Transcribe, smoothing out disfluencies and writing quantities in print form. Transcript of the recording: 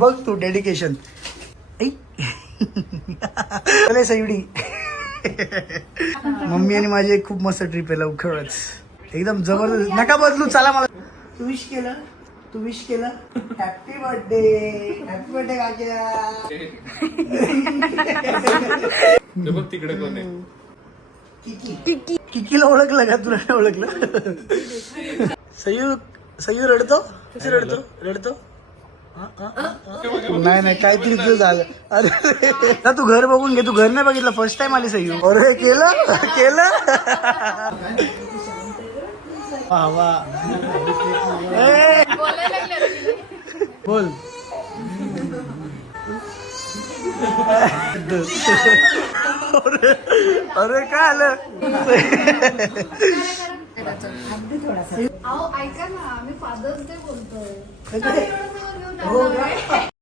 बघ तू डेडिकेशन. चले सयुडी. मम्मी आणि माझी एक खूप मस्त ट्रिप आहे लवकरच, एकदम जबरदस्त. नका बदलू, चला. मला तू विश केलं, तू विश केलं. हॅपी बर्थडे, हॅपी बर्थडे काक्या. बघ तिकडे कोण आहे. किकीला ओळखलं का? तुला नाही ओळखलं? सयू रडतो, रडतो. नाही काहीतरी तुझं झालं. अरे तू घर बघून घे, तू घर नाही बघितलं, फर्स्ट टाइम आली सयू. अरे केलं वा. बोल. अरे काय आलं? ऐका ना, आम्ही फादर्स डे बोलतोय.